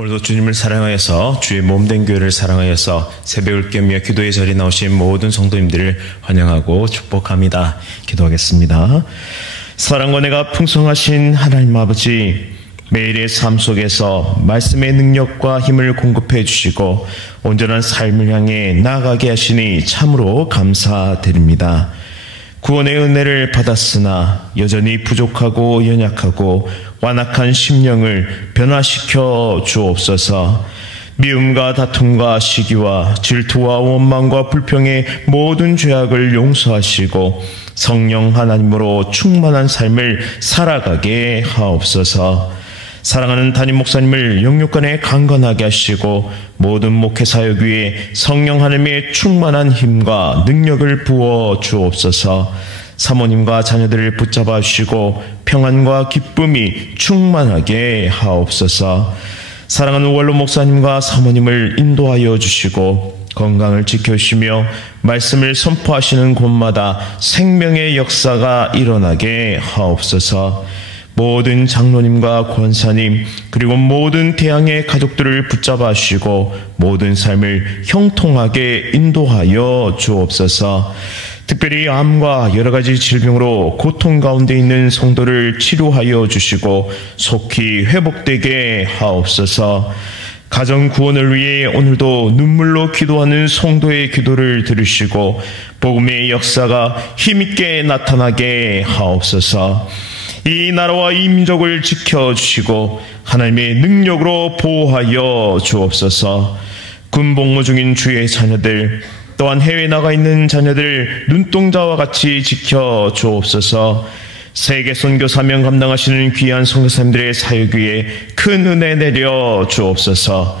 오늘도 주님을 사랑하여서 주의 몸된 교회를 사랑하여서 새벽을 깨며 기도의 자리에 나오신 모든 성도님들을 환영하고 축복합니다. 기도하겠습니다. 사랑과 은혜가 풍성하신 하나님 아버지, 매일의 삶 속에서 말씀의 능력과 힘을 공급해 주시고 온전한 삶을 향해 나아가게 하시니 참으로 감사드립니다. 구원의 은혜를 받았으나 여전히 부족하고 연약하고 완악한 심령을 변화시켜 주옵소서. 미움과 다툼과 시기와 질투와 원망과 불평의 모든 죄악을 용서하시고 성령 하나님으로 충만한 삶을 살아가게 하옵소서. 사랑하는 담임 목사님을 영육간에 강건하게 하시고 모든 목회 사역 위에 성령 하나님의 충만한 힘과 능력을 부어 주옵소서. 사모님과 자녀들을 붙잡아 주시고 평안과 기쁨이 충만하게 하옵소서. 사랑하는 원로 목사님과 사모님을 인도하여 주시고 건강을 지켜주시며 말씀을 선포하시는 곳마다 생명의 역사가 일어나게 하옵소서. 모든 장로님과 권사님 그리고 모든 태양의 가족들을 붙잡아 주시고 모든 삶을 형통하게 인도하여 주옵소서. 특별히 암과 여러 가지 질병으로 고통 가운데 있는 성도를 치료하여 주시고 속히 회복되게 하옵소서. 가정 구원을 위해 오늘도 눈물로 기도하는 성도의 기도를 들으시고 복음의 역사가 힘있게 나타나게 하옵소서. 이 나라와 이 민족을 지켜주시고 하나님의 능력으로 보호하여 주옵소서. 군복무 중인 주의 자녀들 또한 해외에 나가 있는 자녀들 눈동자와 같이 지켜 주옵소서. 세계 선교 사명 감당하시는 귀한 선교사님들의 사역 위에 큰 은혜 내려 주옵소서.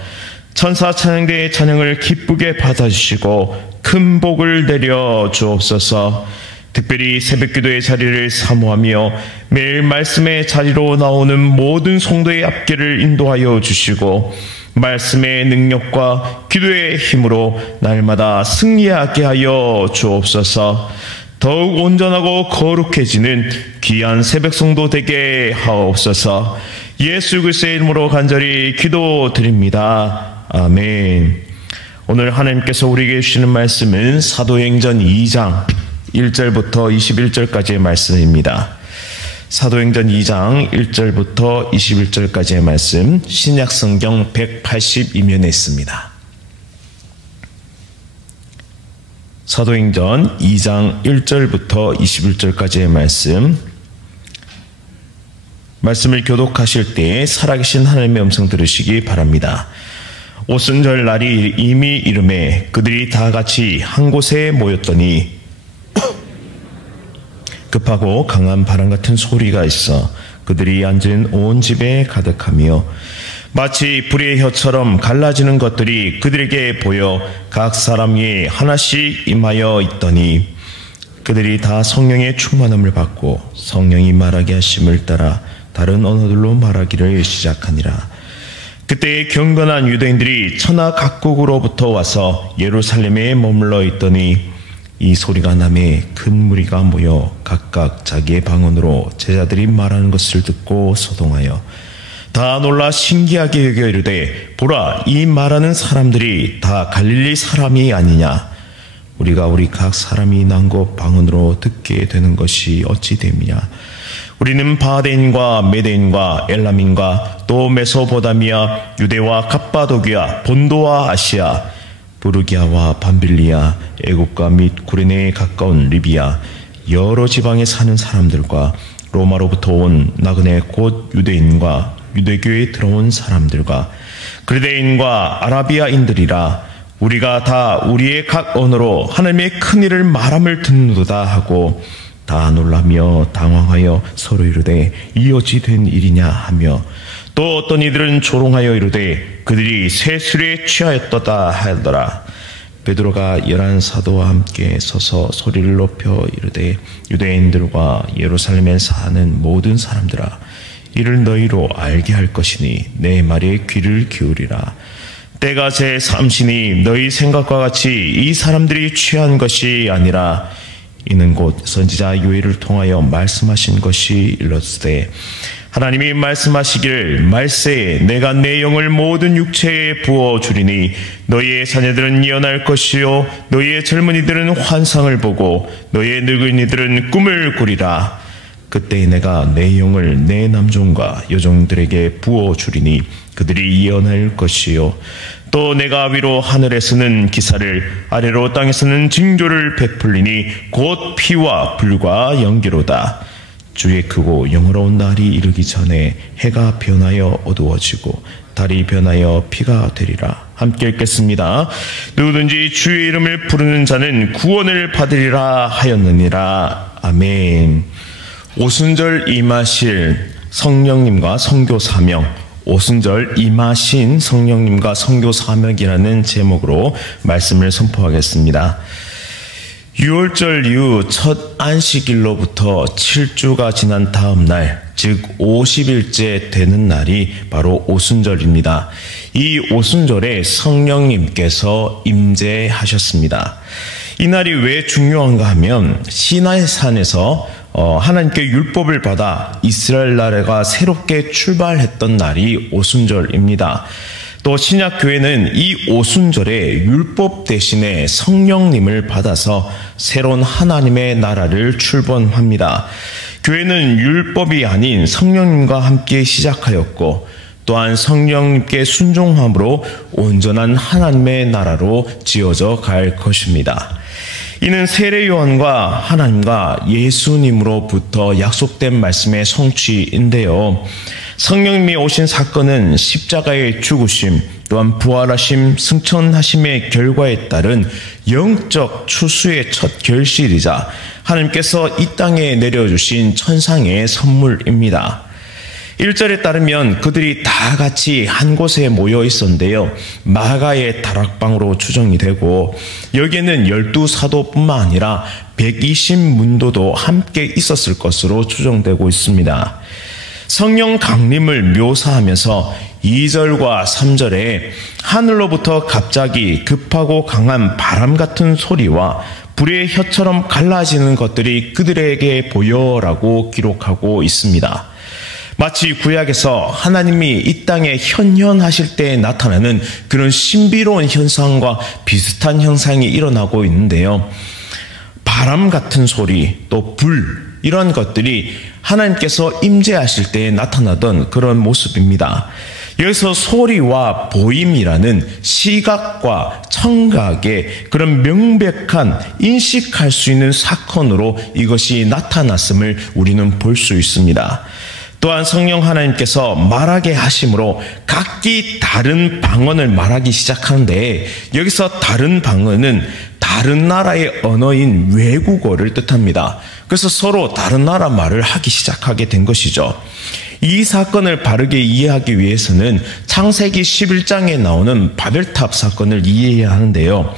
천사 찬양대의 찬양을 기쁘게 받아주시고 큰 복을 내려 주옵소서. 특별히 새벽기도의 자리를 사모하며 매일 말씀의 자리로 나오는 모든 성도의 앞길을 인도하여 주시고 말씀의 능력과 기도의 힘으로 날마다 승리하게 하여 주옵소서. 더욱 온전하고 거룩해지는 귀한 새벽 성도 되게 하옵소서. 예수 그리스도의 이름으로 간절히 기도드립니다. 아멘. 오늘 하나님께서 우리에게 주시는 말씀은 사도행전 2장 1절부터 21절까지의 말씀입니다. 사도행전 2장 1절부터 21절까지의 말씀, 신약성경 182면에 있습니다. 사도행전 2장 1절부터 21절까지의 말씀을 교독하실 때 살아계신 하나님의 음성 들으시기 바랍니다. 오순절 날이 이미 이르매 그들이 다 같이 한 곳에 모였더니 급하고 강한 바람 같은 소리가 있어 그들이 앉은 온 집에 가득하며 마치 불의 혀처럼 갈라지는 것들이 그들에게 보여 각 사람 위에 하나씩 임하여 있더니 그들이 다 성령의 충만함을 받고 성령이 말하게 하심을 따라 다른 언어들로 말하기를 시작하니라. 그때 경건한 유대인들이 천하 각국으로부터 와서 예루살렘에 머물러 있더니 이 소리가 나매 큰 무리가 모여 각각 자기의 방언으로 제자들이 말하는 것을 듣고 소동하여 다 놀라 신기하게 여겨 이르되 보라, 이 말하는 사람들이 다 갈릴리 사람이 아니냐. 우리가 우리 각 사람이 난 곳 방언으로 듣게 되는 것이 어찌 됨이냐. 우리는 바데인과 메데인과 엘람인과 또 메소포다미아, 유대와 갑바도기아, 본도와 아시아, 부르기아와 밤빌리아, 애국과 및 구레네에 가까운 리비아, 여러 지방에 사는 사람들과 로마로부터 온 나그네 곧 유대인과 유대교에 들어온 사람들과 그레데인과 아라비아인들이라. 우리가 다 우리의 각 언어로 하나님의 큰 일을 말함을 듣는도다 하고 다 놀라며 당황하여 서로 이르되 이 어찌 된 일이냐 하며 또 어떤 이들은 조롱하여 이르되 그들이 새 술에 취하였도다 하더라. 베드로가 11 사도와 함께 서서 소리를 높여 이르되 유대인들과 예루살렘에 사는 모든 사람들아, 이를 너희로 알게 할 것이니 내 말에 귀를 기울이라. 때가 제 삼시니 너희 생각과 같이 이 사람들이 취한 것이 아니라 이는 곧 선지자 요엘을 통하여 말씀하신 것이 일렀으되 하나님이 말씀하시기를 말세에 내가 내 영을 모든 육체에 부어주리니 너희의 자녀들은 예언할 것이요 너희의 젊은이들은 환상을 보고 너희의 늙은이들은 꿈을 꾸리라. 그때 내가 내 영을 내 남종과 여종들에게 부어주리니 그들이 예언할 것이요 또 내가 위로 하늘에서는 기사를 아래로 땅에서는 징조를 베풀리니 곧 피와 불과 연기로다. 주의 크고 영화로운 날이 이르기 전에 해가 변하여 어두워지고 달이 변하여 피가 되리라. 함께 읽겠습니다. 누구든지 주의 이름을 부르는 자는 구원을 받으리라 하였느니라. 아멘. 오순절 임하실 성령님과 선교 사명, 오순절 임하신 성령님과 선교 사명이라는 제목으로 말씀을 선포하겠습니다. 6월절 이후 첫 안식일로부터 7주가 지난 다음 날, 즉 50일째 되는 날이 바로 오순절입니다. 이 오순절에 성령님께서 임재하셨습니다. 이 날이 왜 중요한가 하면 시나이산에서 하나님께 율법을 받아 이스라엘 나라가 새롭게 출발했던 날이 오순절입니다. 또 신약교회는 이 오순절에 율법 대신에 성령님을 받아서 새로운 하나님의 나라를 출범합니다. 교회는 율법이 아닌 성령님과 함께 시작하였고 또한 성령님께 순종함으로 온전한 하나님의 나라로 지어져 갈 것입니다. 이는 세례 요한과 하나님과 예수님으로부터 약속된 말씀의 성취인데요. 성령님이 오신 사건은 십자가의 죽으심, 또한 부활하심, 승천하심의 결과에 따른 영적 추수의 첫 결실이자 하나님께서 이 땅에 내려주신 천상의 선물입니다. 1절에 따르면 그들이 다 같이 한 곳에 모여 있었는데요. 마가의 다락방으로 추정이 되고 여기에는 12사도뿐만 아니라 120문도도 함께 있었을 것으로 추정되고 있습니다. 성령 강림을 묘사하면서 2절과 3절에 하늘로부터 갑자기 급하고 강한 바람 같은 소리와 불의 혀처럼 갈라지는 것들이 그들에게 보여라고 기록하고 있습니다. 마치 구약에서 하나님이 이 땅에 현현하실 때 나타나는 그런 신비로운 현상과 비슷한 현상이 일어나고 있는데요. 바람 같은 소리, 또 불, 이런 것들이 하나님께서 임재하실 때 나타나던 그런 모습입니다. 여기서 소리와 보임이라는 시각과 청각의 그런 명백한 인식할 수 있는 사건으로 이것이 나타났음을 우리는 볼 수 있습니다. 또한 성령 하나님께서 말하게 하심으로 각기 다른 방언을 말하기 시작하는데 여기서 다른 방언은 다른 나라의 언어인 외국어를 뜻합니다. 그래서 서로 다른 나라 말을 하기 시작하게 된 것이죠. 이 사건을 바르게 이해하기 위해서는 창세기 11장에 나오는 바벨탑 사건을 이해해야 하는데요.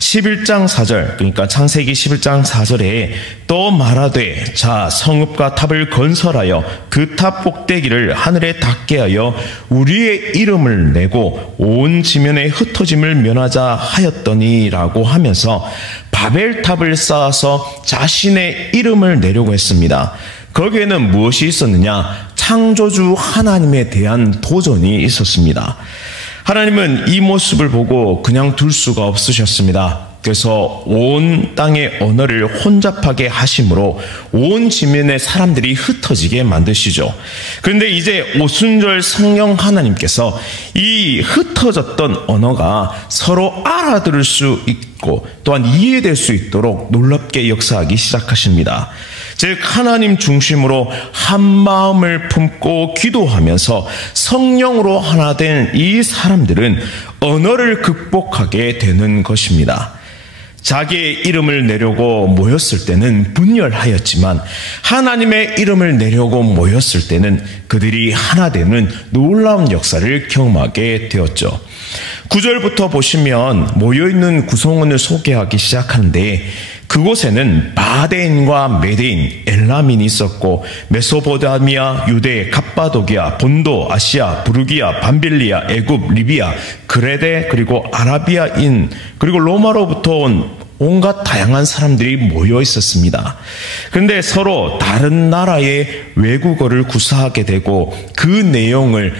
11장 4절, 그러니까 창세기 11장 4절에 또 말하되 자 성읍과 탑을 건설하여 그 탑 꼭대기를 하늘에 닿게 하여 우리의 이름을 내고 온 지면에 흩어짐을 면하자 하였더니라고 하면서 바벨탑을 쌓아서 자신의 이름을 내려고 했습니다. 거기에는 무엇이 있었느냐? 창조주 하나님에 대한 도전이 있었습니다. 하나님은 이 모습을 보고 그냥 둘 수가 없으셨습니다. 그래서 온 땅의 언어를 혼잡하게 하심으로 온 지면의 사람들이 흩어지게 만드시죠. 그런데 이제 오순절 성령 하나님께서 이 흩어졌던 언어가 서로 알아들을 수 있고 또한 이해될 수 있도록 놀랍게 역사하기 시작하십니다. 즉 하나님 중심으로 한 마음을 품고 기도하면서 성령으로 하나 된 이 사람들은 언어를 극복하게 되는 것입니다. 자기의 이름을 내려고 모였을 때는 분열하였지만 하나님의 이름을 내려고 모였을 때는 그들이 하나 되는 놀라운 역사를 경험하게 되었죠. 9절부터 보시면 모여있는 구성원을 소개하기 시작하는데 그곳에는 바데인과 메데인, 엘라민이 있었고 메소포타미아, 유대, 갑바도기아, 본도, 아시아, 부르기아, 밤빌리아, 애굽, 리비아, 그레데, 그리고 아라비아인, 그리고 로마로부터 온 온갖 다양한 사람들이 모여 있었습니다. 그런데 서로 다른 나라의 외국어를 구사하게 되고 그 내용을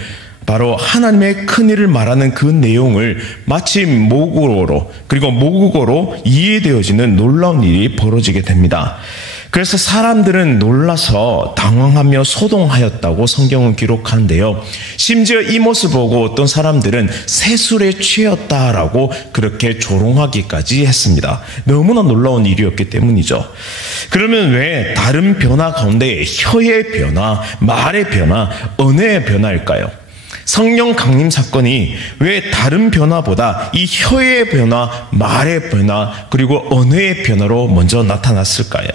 바로 하나님의 큰일을 말하는 그 내용을 마치 모국어로 그리고 모국어로 이해되어지는 놀라운 일이 벌어지게 됩니다. 그래서 사람들은 놀라서 당황하며 소동하였다고 성경은 기록하는데요. 심지어 이 모습을 보고 어떤 사람들은 세술에 취했다라고 그렇게 조롱하기까지 했습니다. 너무나 놀라운 일이었기 때문이죠. 그러면 왜 다른 변화 가운데 혀의 변화, 말의 변화, 언어의 변화일까요? 성령 강림 사건이 왜 다른 변화보다 이 혀의 변화, 말의 변화, 그리고 언어의 변화로 먼저 나타났을까요?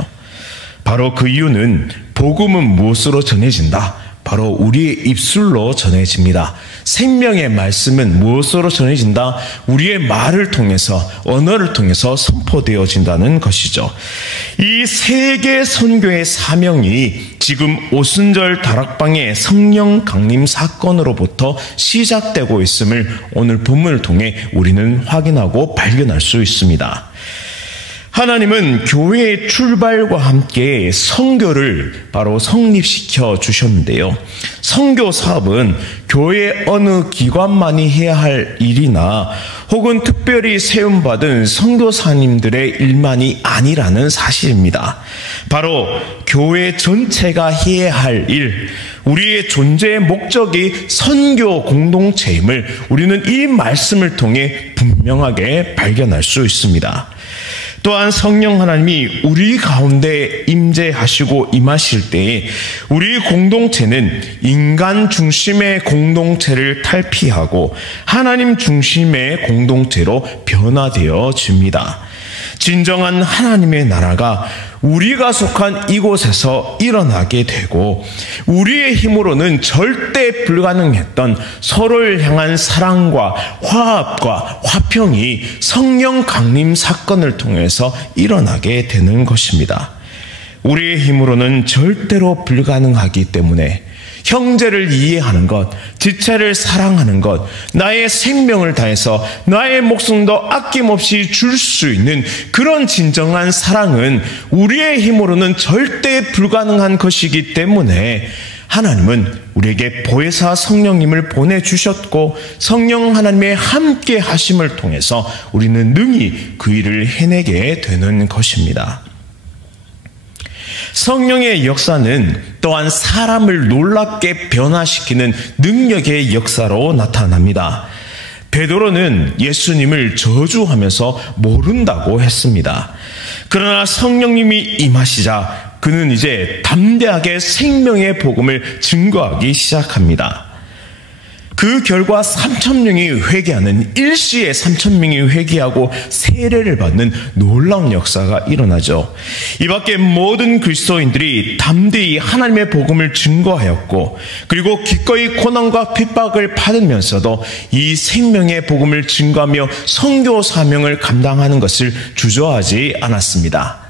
바로 그 이유는 복음은 무엇으로 전해진다? 바로 우리의 입술로 전해집니다. 생명의 말씀은 무엇으로 전해진다? 우리의 말을 통해서, 언어를 통해서 선포되어진다는 것이죠. 이 세계 선교의 사명이 지금 오순절 다락방의 성령 강림 사건으로부터 시작되고 있음을 오늘 본문을 통해 우리는 확인하고 발견할 수 있습니다. 하나님은 교회의 출발과 함께 선교를 바로 성립시켜 주셨는데요. 선교 사업은 교회 어느 기관만이 해야 할 일이나 혹은 특별히 세움받은 선교사님들의 일만이 아니라는 사실입니다. 바로 교회 전체가 해야 할 일, 우리의 존재의 목적이 선교 공동체임을 우리는 이 말씀을 통해 분명하게 발견할 수 있습니다. 또한 성령 하나님이 우리 가운데 임재하시고 임하실 때에 우리 공동체는 인간 중심의 공동체를 탈피하고 하나님 중심의 공동체로 변화되어집니다. 진정한 하나님의 나라가 우리가 속한 이곳에서 일어나게 되고 우리의 힘으로는 절대 불가능했던 서로를 향한 사랑과 화합과 화평이 성령 강림 사건을 통해서 일어나게 되는 것입니다. 우리의 힘으로는 절대로 불가능하기 때문에 형제를 이해하는 것, 지체를 사랑하는 것, 나의 생명을 다해서 나의 목숨도 아낌없이 줄 수 있는 그런 진정한 사랑은 우리의 힘으로는 절대 불가능한 것이기 때문에 하나님은 우리에게 보혜사 성령님을 보내주셨고 성령 하나님의 함께 하심을 통해서 우리는 능히 그 일을 해내게 되는 것입니다. 성령의 역사는 또한 사람을 놀랍게 변화시키는 능력의 역사로 나타납니다. 베드로는 예수님을 저주하면서 모른다고 했습니다. 그러나 성령님이 임하시자 그는 이제 담대하게 생명의 복음을 증거하기 시작합니다. 그 결과 3,000명이 회개하는 일시에 3,000명이 회개하고 세례를 받는 놀라운 역사가 일어나죠. 이 밖에 모든 그리스도인들이 담대히 하나님의 복음을 증거하였고 그리고 기꺼이 고난과 핍박을 받으면서도 이 생명의 복음을 증거하며 선교 사명을 감당하는 것을 주저하지 않았습니다.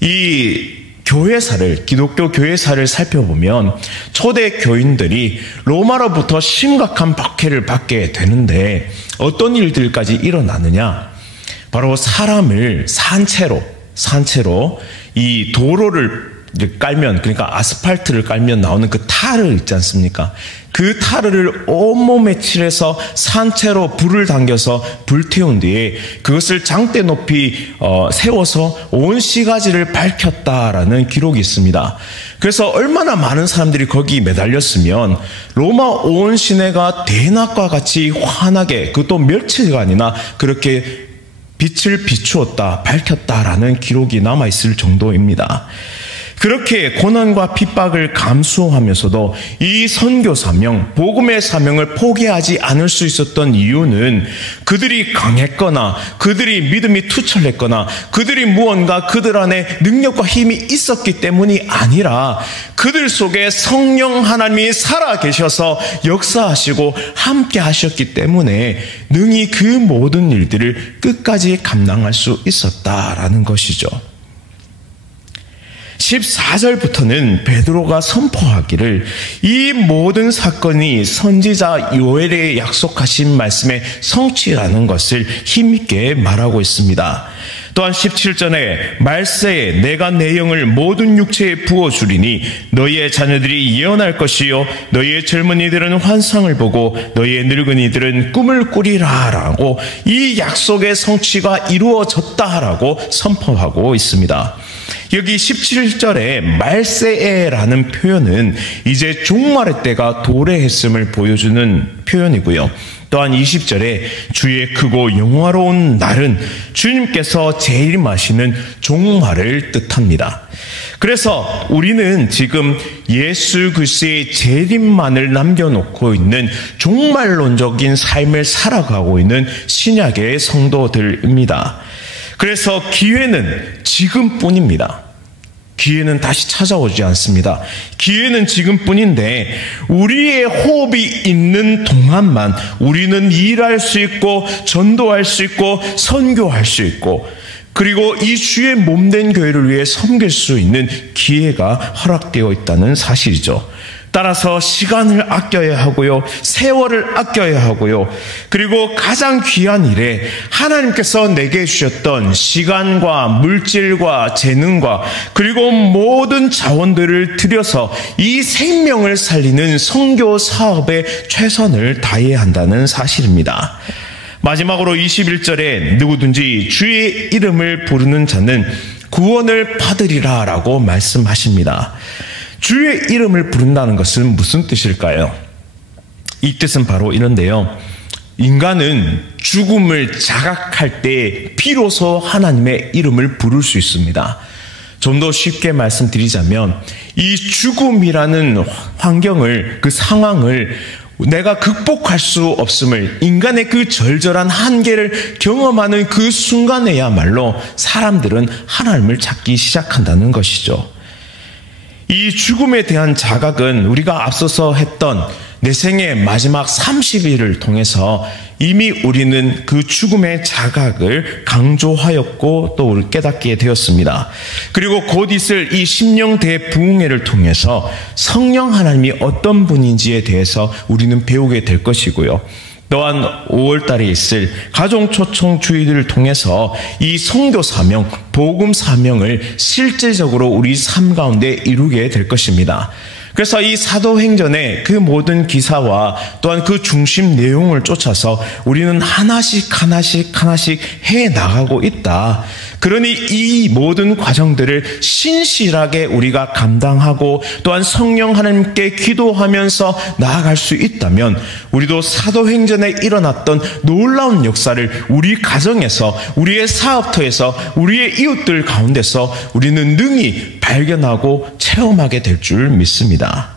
이 교회사를, 기독교 교회사를 살펴보면 초대 교인들이 로마로부터 심각한 박해를 받게 되는데 어떤 일들까지 일어나느냐? 바로 사람을 산채로 이 도로를 깔면, 그러니까 아스팔트를 깔면 나오는 그 타르 있지 않습니까? 그 타르를 온몸에 칠해서 산채로 불을 당겨서 불태운 뒤에 그것을 장대 높이 세워서 온 시가지를 밝혔다라는 기록이 있습니다. 그래서 얼마나 많은 사람들이 거기 매달렸으면 로마 온 시내가 대낮과 같이 환하게, 그것도 며칠가 아니라 그렇게 빛을 비추었다, 밝혔다라는 기록이 남아있을 정도입니다. 그렇게 고난과 핍박을 감수하면서도 이 선교 사명, 복음의 사명을 포기하지 않을 수 있었던 이유는 그들이 강했거나 그들이 믿음이 투철했거나 그들이 무언가 그들 안에 능력과 힘이 있었기 때문이 아니라 그들 속에 성령 하나님이 살아계셔서 역사하시고 함께 하셨기 때문에 능히 그 모든 일들을 끝까지 감당할 수 있었다라는 것이죠. 14절부터는 베드로가 선포하기를 이 모든 사건이 선지자 요엘의 약속하신 말씀의 성취라는 것을 힘있게 말하고 있습니다. 또한 17절에 말세에 내가 내 영을 모든 육체에 부어주리니 너희의 자녀들이 예언할 것이요 너희의 젊은이들은 환상을 보고 너희의 늙은이들은 꿈을 꾸리라 라고 이 약속의 성취가 이루어졌다라고 선포하고 있습니다. 여기 17절에 말세에라는 표현은 이제 종말의 때가 도래했음을 보여주는 표현이고요. 또한 20절에 주의 크고 영화로운 날은 주님께서 재림하시는 종말을 뜻합니다. 그래서 우리는 지금 예수 그리스도의 재림만을 남겨놓고 있는 종말론적인 삶을 살아가고 있는 신약의 성도들입니다. 그래서 기회는 지금뿐입니다. 기회는 다시 찾아오지 않습니다. 기회는 지금뿐인데 우리의 호흡이 있는 동안만 우리는 일할 수 있고 전도할 수 있고 선교할 수 있고 그리고 이 주의 몸된 교회를 위해 섬길 수 있는 기회가 허락되어 있다는 사실이죠. 따라서 시간을 아껴야 하고요. 세월을 아껴야 하고요. 그리고 가장 귀한 일에 하나님께서 내게 주셨던 시간과 물질과 재능과 그리고 모든 자원들을 들여서 이 생명을 살리는 선교 사업에 최선을 다해야 한다는 사실입니다. 마지막으로 21절에 누구든지 주의 이름을 부르는 자는 구원을 받으리라 라고 말씀하십니다. 주의 이름을 부른다는 것은 무슨 뜻일까요? 이 뜻은 바로 이런데요. 인간은 죽음을 자각할 때 비로소 하나님의 이름을 부를 수 있습니다. 좀 더 쉽게 말씀드리자면 이 죽음이라는 환경을, 그 상황을 내가 극복할 수 없음을, 인간의 그 절절한 한계를 경험하는 그 순간에야말로 사람들은 하나님을 찾기 시작한다는 것이죠. 이 죽음에 대한 자각은 우리가 앞서서 했던 내 생의 마지막 30일을 통해서 이미 우리는 그 죽음의 자각을 강조하였고 또 깨닫게 되었습니다. 그리고 곧 있을 이 심령 대부흥회를 통해서 성령 하나님이 어떤 분인지에 대해서 우리는 배우게 될 것이고요. 또한 5월달에 있을 가정초청 주의들을 통해서 이 선교 사명, 복음 사명을 실질적으로 우리 삶 가운데 이루게 될 것입니다. 그래서 이 사도행전의 그 모든 기사와 또한 그 중심 내용을 쫓아서 우리는 하나씩 해 나가고 있다. 그러니 이 모든 과정들을 신실하게 우리가 감당하고 또한 성령 하나님께 기도하면서 나아갈 수 있다면 우리도 사도행전에 일어났던 놀라운 역사를 우리 가정에서, 우리의 사업터에서, 우리의 이웃들 가운데서 우리는 능히 발견하고 체험하게 될 줄 믿습니다.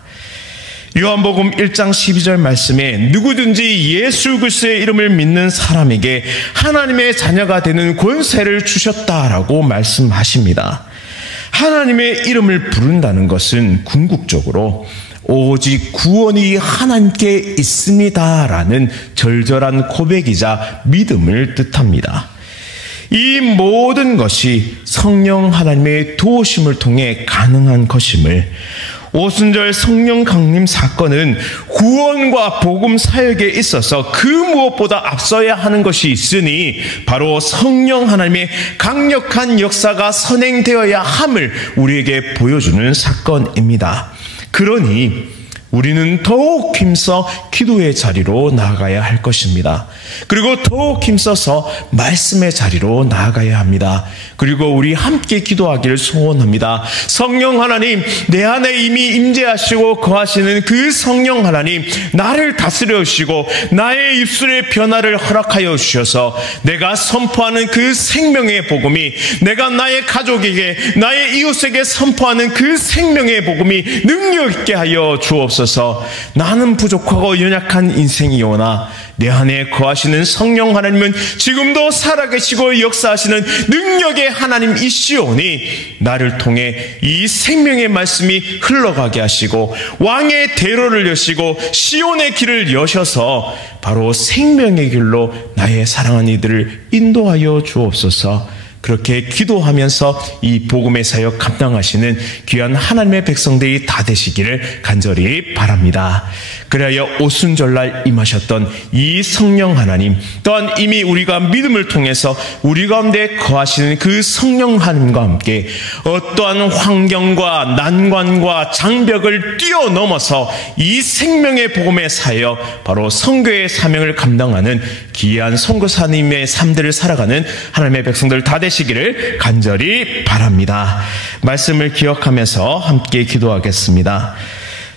요한복음 1장 12절 말씀에 누구든지 예수 그리스도의 이름을 믿는 사람에게 하나님의 자녀가 되는 권세를 주셨다라고 말씀하십니다. 하나님의 이름을 부른다는 것은 궁극적으로 오직 구원이 하나님께 있습니다라는 절절한 고백이자 믿음을 뜻합니다. 이 모든 것이 성령 하나님의 도우심을 통해 가능한 것임을, 오순절 성령 강림 사건은 구원과 복음 사역에 있어서 그 무엇보다 앞서야 하는 것이 있으니 바로 성령 하나님의 강력한 역사가 선행되어야 함을 우리에게 보여주는 사건입니다. 그러니 우리는 더욱 힘써 기도의 자리로 나아가야 할 것입니다. 그리고 더욱 힘써서 말씀의 자리로 나아가야 합니다. 그리고 우리 함께 기도하기를 소원합니다. 성령 하나님, 내 안에 이미 임재하시고 거하시는 그 성령 하나님, 나를 다스려 주시고 나의 입술의 변화를 허락하여 주셔서 내가 선포하는 그 생명의 복음이, 내가 나의 가족에게, 나의 이웃에게 선포하는 그 생명의 복음이 능력 있게 하여 주옵소서. 나는 부족하고 연약한 인생이오나 내 안에 거하시는 성령 하나님은 지금도 살아계시고 역사하시는 능력의 하나님이시오니 나를 통해 이 생명의 말씀이 흘러가게 하시고 왕의 대로를 여시고 시온의 길을 여셔서 바로 생명의 길로 나의 사랑하는 이들을 인도하여 주옵소서. 그렇게 기도하면서 이 복음의 사역 감당하시는 귀한 하나님의 백성들이 다 되시기를 간절히 바랍니다. 그리하여 오순절날 임하셨던 이 성령 하나님, 또한 이미 우리가 믿음을 통해서 우리 가운데 거하시는 그 성령 하나님과 함께 어떠한 환경과 난관과 장벽을 뛰어넘어서 이 생명의 복음의 사역, 바로 선교의 사명을 감당하는 귀한 선교사님의 삶들을 살아가는 하나님의 백성들 다 되시기를 간절히 바랍니다. 말씀을 기억하면서 함께 기도하겠습니다.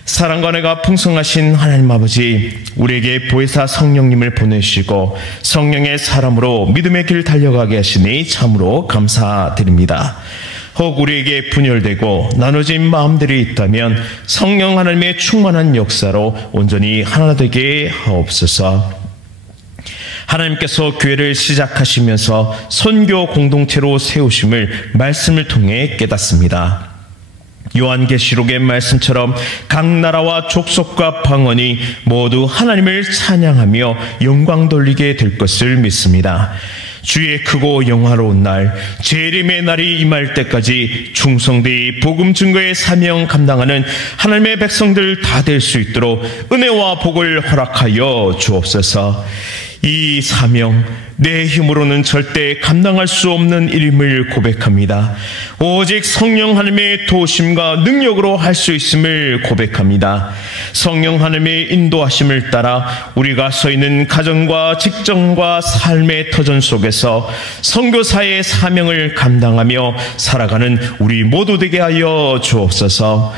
사랑과 은혜가 풍성하신 하나님 아버지, 우리에게 보혜사 성령님을 보내시고 성령의 사람으로 믿음의 길 달려가게 하시니 참으로 감사드립니다. 혹 우리에게 분열되고 나눠진 마음들이 있다면 성령 하나님의 충만한 역사로 온전히 하나 되게 하옵소서. 하나님께서 교회를 시작하시면서 선교 공동체로 세우심을 말씀을 통해 깨닫습니다. 요한계시록의 말씀처럼 각 나라와 족속과 방언이 모두 하나님을 찬양하며 영광 돌리게 될 것을 믿습니다. 주의 크고 영화로운 날, 재림의 날이 임할 때까지 충성되이 복음 증거의 사명 감당하는 하나님의 백성들 다 될 수 있도록 은혜와 복을 허락하여 주옵소서. 이 사명, 내 힘으로는 절대 감당할 수 없는 일임을 고백합니다. 오직 성령 하나님의 도우심과 능력으로 할 수 있음을 고백합니다. 성령 하나님의 인도하심을 따라 우리가 서 있는 가정과 직장과 삶의 터전 속에서 선교사의 사명을 감당하며 살아가는 우리 모두 되게 하여 주옵소서.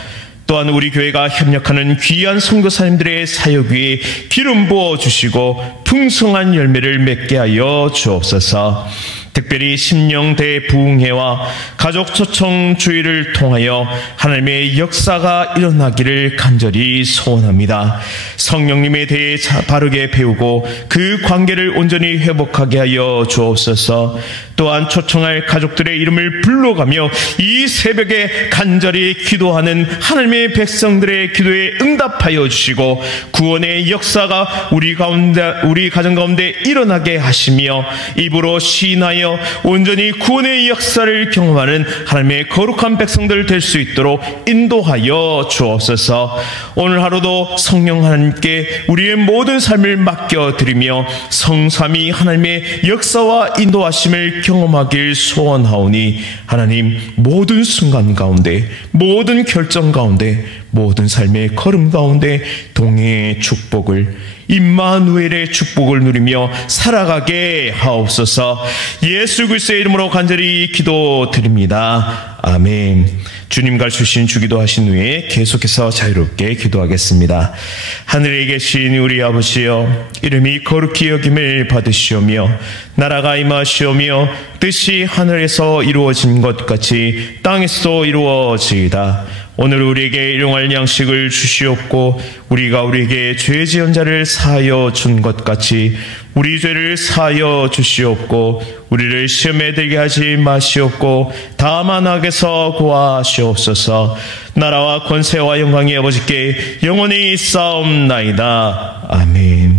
또한 우리 교회가 협력하는 귀한 선교사님들의 사역 위에 기름 부어 주시고 풍성한 열매를 맺게 하여 주옵소서. 특별히 심령 대부흥회와 가족 초청 주의를 통하여 하나님의 역사가 일어나기를 간절히 소원합니다. 성령님에 대해 바르게 배우고 그 관계를 온전히 회복하게 하여 주옵소서. 또한 초청할 가족들의 이름을 불러가며 이 새벽에 간절히 기도하는 하나님의 백성들의 기도에 응답하여 주시고 구원의 역사가 우리 가정 가운데 일어나게 하시며 입으로 시인하여 온전히 구원의 역사를 경험하는 하나님의 거룩한 백성들 될 수 있도록 인도하여 주옵소서. 오늘 하루도 성령 하나님께 우리의 모든 삶을 맡겨드리며 성삼위 하나님의 역사와 인도하심을 경험하길 소원하오니 하나님, 모든 순간 가운데, 모든 결정 가운데, 모든 삶의 걸음 가운데 동행의 축복을, 임마누엘의 축복을 누리며 살아가게 하옵소서. 예수 그리스도의 이름으로 간절히 기도드립니다. 아멘. 주님과 주신 주기도 하신 후에 계속해서 자유롭게 기도하겠습니다. 하늘에 계신 우리 아버지여, 이름이 거룩히 여김을 받으시오며 나라가 임하시오며 뜻이 하늘에서 이루어진 것 같이 땅에서도 이루어지이다. 오늘 우리에게 일용할 양식을 주시옵고 우리가 우리에게 죄 지은 자를 사하여 준 것 같이 우리 죄를 사하여 주시옵고 우리를 시험에 들게 하지 마시옵고 다만 악에서 구하시옵소서. 나라와 권세와 영광이 아버지께 영원히 있사옵나이다. 아멘.